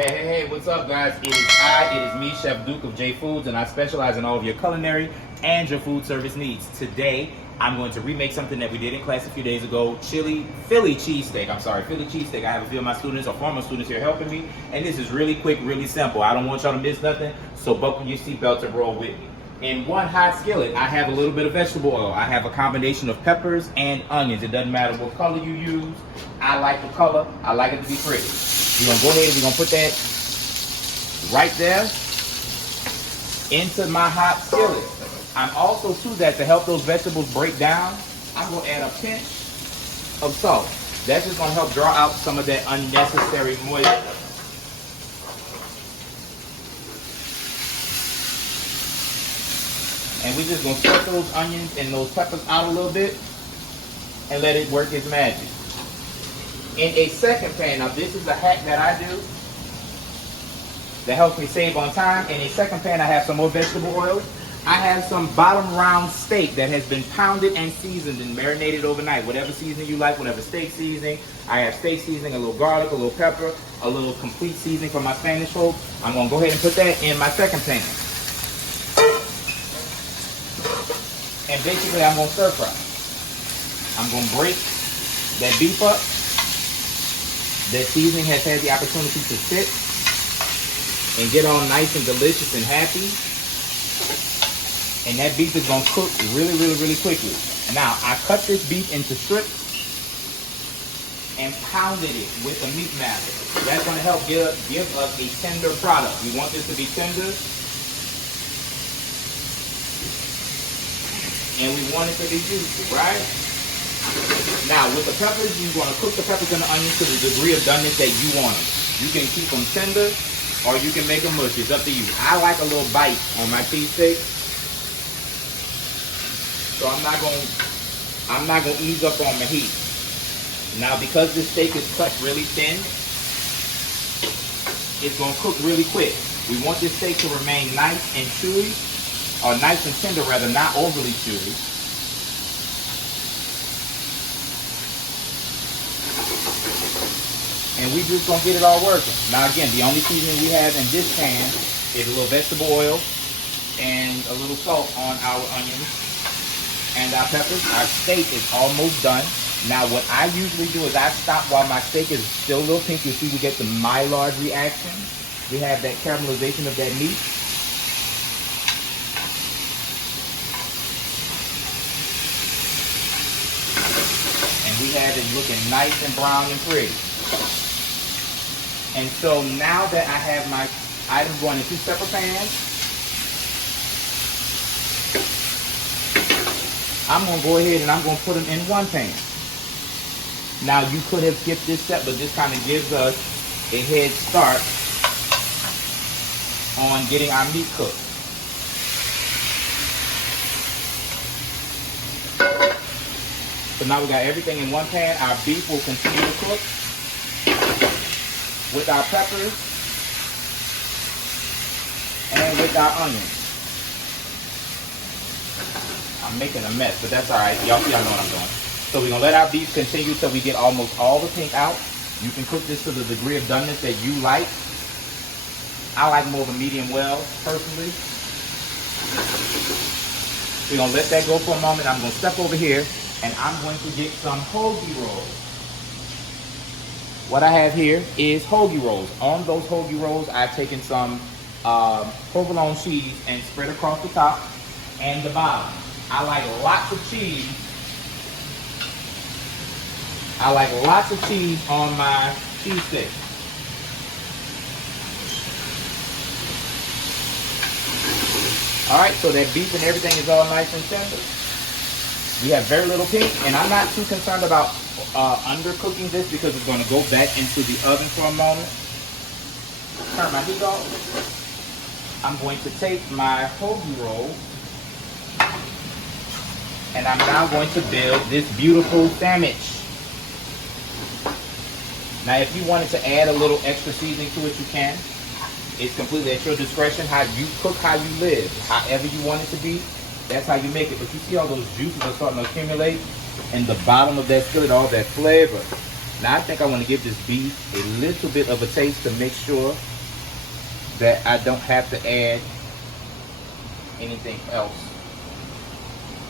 Hey, what's up, guys? It is me, Chef Duke of J Foods, and I specialize in all of your culinary and your food service needs. Today, I'm going to remake something that we did in class a few days ago, Philly cheesesteak. Philly cheesesteak. I have a few of my students or former students here helping me, and this is really quick, really simple. I don't want y'all to miss nothing, so buckle your seatbelts and roll with me. In one hot skillet, I have a little bit of vegetable oil. I have a combination of peppers and onions. It doesn't matter what color you use. I like the color. I like it to be pretty. We're going to go ahead and we're going to put that right there into my hot skillet. I'm also, to that, to help those vegetables break down, I'm going to add a pinch of salt. That's just going to help draw out some of that unnecessary moisture. And we're just going to sweat those onions and those peppers out a little bit and let it work its magic. In a second pan, now this is a hack that I do that helps me save on time. In a second pan, I have some more vegetable oil. I have some bottom round steak that has been pounded and seasoned and marinated overnight. Whatever seasoning you like, whatever steak seasoning. I have steak seasoning, a little garlic, a little pepper, a little complete seasoning for my Spanish folks. I'm going to go ahead and put that in my second pan. And basically, I'm going to stir fry. I'm going to break that beef up. That seasoning has had the opportunity to sit and get all nice and delicious and happy. And that beef is going to cook really, really, really quickly. Now, I cut this beef into strips and pounded it with a meat masher. That's going to help give us a tender product. We want this to be tender. And we want it to be juicy, right? Now, with the peppers, you're going to cook the peppers and the onions to the degree of doneness that you want them. You can keep them tender, or you can make them mush. It's up to you. I like a little bite on my cheesesteak, so I'm not going to ease up on the heat. Now, because this steak is cut really thin, it's going to cook really quick. We want this steak to remain nice and chewy, or nice and tender rather, not overly chewy. And we just gonna get it all working. Now again, the only seasoning we have in this pan is a little vegetable oil and a little salt on our onions and our peppers. Our steak is almost done. Now what I usually do is I stop while my steak is still a little pink. You see we get the Maillard reaction. We have that caramelization of that meat. And we have it looking nice and brown and pretty. And so now that I have my items going in two separate pans, I'm going to go ahead and I'm going to put them in one pan. Now you could have skipped this step, but this kind of gives us a head start on getting our meat cooked. So now we got everything in one pan. Our beef will continue to cook with our peppers and with our onions. I'm making a mess, but that's all right. Y'all know what I'm doing. So we're going to let our beef continue till we get almost all the pink out. You can cook this to the degree of doneness that you like. I like more of a medium well, personally. We're going to let that go for a moment. I'm going to step over here and I'm going to get some hoagie rolls. What I have here is hoagie rolls. On those hoagie rolls, I've taken some provolone cheese and spread across the top and the bottom. I like lots of cheese. I like lots of cheese on my cheesesteak. All right, so that beef and everything is all nice and tender. We have very little pink, and I'm not too concerned about undercooking this because it's going to go back into the oven for a moment. Turn my heat off. I'm going to take my hoagie roll, and I'm now going to build this beautiful sandwich. Now, if you wanted to add a little extra seasoning to it, you can. It's completely at your discretion. How you cook, how you live, however you want it to be. That's how you make it. But you see all those juices are starting to accumulate in the bottom of that skillet, all that flavor. Now I think I want to give this beef a little bit of a taste to make sure that I don't have to add anything else.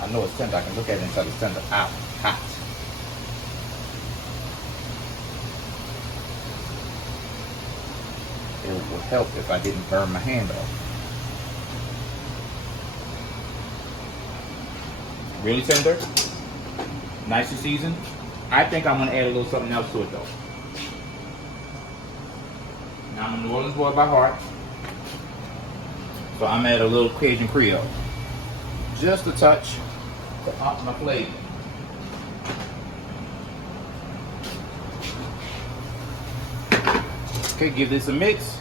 I know it's tender. I can look at it and tell it's tender. Ow, hot. It would help if I didn't burn my hand off. Really tender, nicely seasoned. I think I'm gonna add a little something else to it though. Now I'm a New Orleans boy by heart, so I'm at a little Cajun Creole, just a touch to up my flavor. Okay, give this a mix,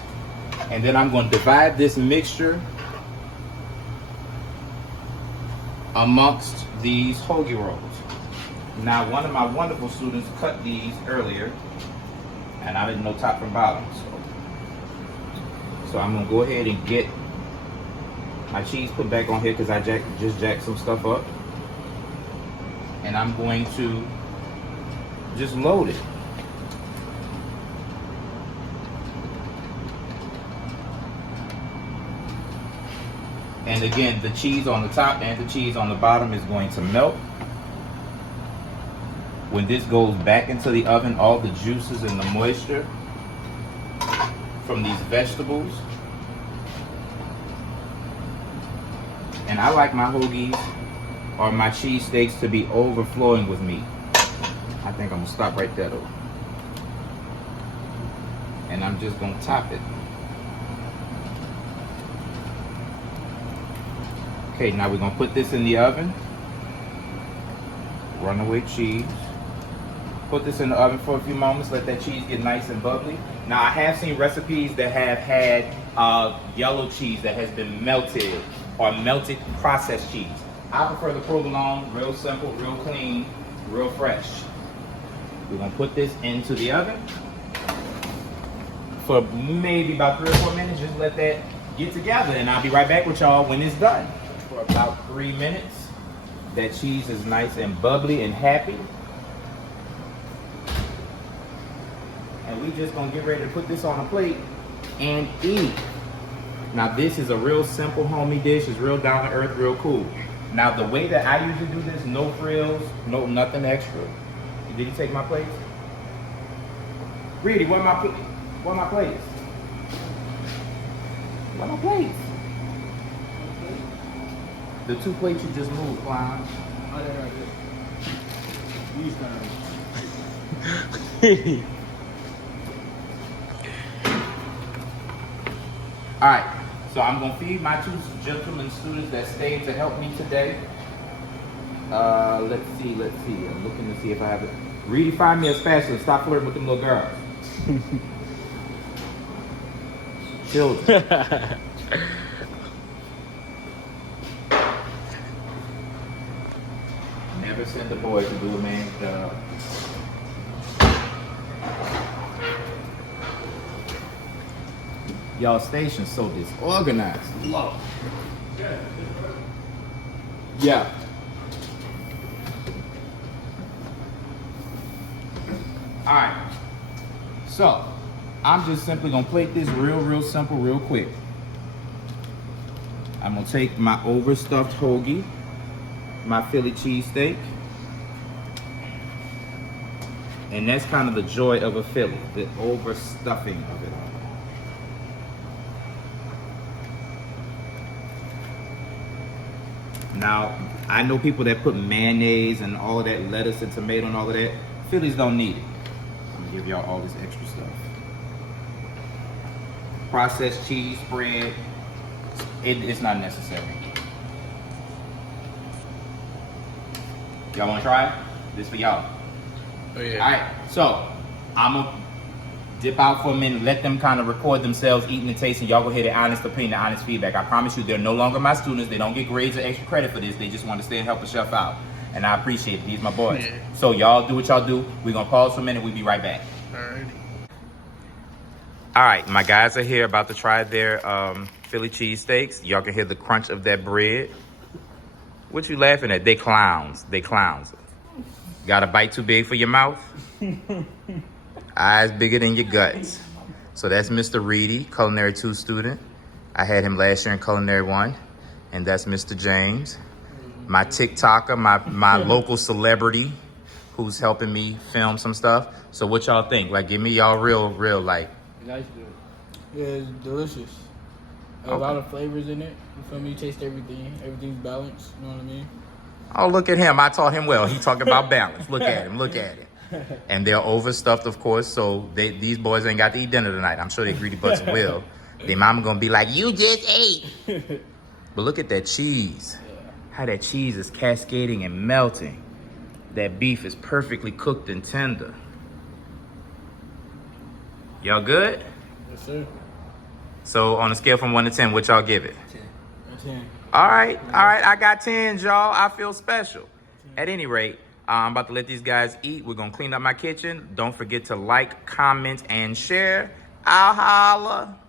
and then I'm going to divide this mixture amongst these hoagie rolls. Now, one of my wonderful students cut these earlier, and I didn't know top from bottom. So I'm going to go ahead and get my cheese put back on here because I just jacked some stuff up. And I'm going to just load it. And again, the cheese on the top and the cheese on the bottom is going to melt. When this goes back into the oven, all the juices and the moisture from these vegetables. And I like my hoagies or my cheesesteaks to be overflowing with meat. I think I'm gonna stop right there though. And I'm just gonna top it. Okay, now we're gonna put this in the oven. Runaway cheese. Put this in the oven for a few moments, let that cheese get nice and bubbly. Now I have seen recipes that have had yellow cheese that has been melted or melted processed cheese. I prefer the provolone, real simple, real clean, real fresh. We're gonna put this into the oven for maybe about 3 or 4 minutes. Just let that get together and I'll be right back with y'all when it's done. For about 3 minutes, that cheese is nice and bubbly and happy. And we just gonna get ready to put this on a plate and eat. Now this is a real simple homey dish. It's real down to earth, real cool. Now the way that I usually do this, no frills, no nothing extra. Did you take my plates? Reedy, where my plates? Where my plates? Where my plates? The 2 plates you just moved, clown. Oh, they're right there. These guys. All right, so I'm gonna feed my 2 gentlemen students that stayed to help me today. Let's see. I'm looking to see if I have it. Reedy, find me a spatula. Stop flirting with them little girls. Children. Never send a boy to do a man's job. Y'all station's so disorganized. Love. Yeah. Alright. So, I'm just simply gonna plate this real simple, real quick. I'm gonna take my overstuffed hoagie, my Philly cheesesteak. And that's kind of the joy of a Philly, the overstuffing of it all. Now, I know people that put mayonnaise and all of that, lettuce and tomato and all of that. Phillies don't need it. I'm gonna give y'all all this extra stuff. Processed cheese spread, it's not necessary. Y'all wanna try it? This for y'all. Oh yeah. All right, so I'm gonna dip out for a minute, let them kind of record themselves eating and tasting. Y'all go ahead and honest opinion, honest feedback. I promise you, they're no longer my students. They don't get grades or extra credit for this. They just want to stay and help a chef out. And I appreciate it. These my boys. Yeah. So y'all do what y'all do. We're gonna pause for a minute. We'll be right back. Alrighty. All right, my guys are here about to try their Philly cheesesteaks. Y'all can hear the crunch of that bread. What you laughing at? They clowns. They clowns. Got a bite too big for your mouth? Eyes bigger than your guts. So that's Mr. Reedy, Culinary 2 student. I had him last year in Culinary 1. And that's Mr. James, my TikToker, my local celebrity who's helping me film some stuff. So what y'all think? Like, give me y'all real, like. Nice, dude. Yeah, it's delicious. A lot of flavors in it. You feel me? You taste everything. Everything's balanced. You know what I mean? Oh, look at him. I taught him well. He talking about balance. Look at him. Look at him. And they're overstuffed, of course, so these boys ain't got to eat dinner tonight. I'm sure they greedy butts will. Their mama gonna be like, you just ate. But look at that cheese. How that cheese is cascading and melting. That beef is perfectly cooked and tender. Y'all good? Yes, sir. So on a scale from 1 to 10, what y'all give it? 10. All right. I got 10s, y'all. I feel special. At any rate, I'm about to let these guys eat. We're going to clean up my kitchen. Don't forget to like, comment, and share. I'll holla.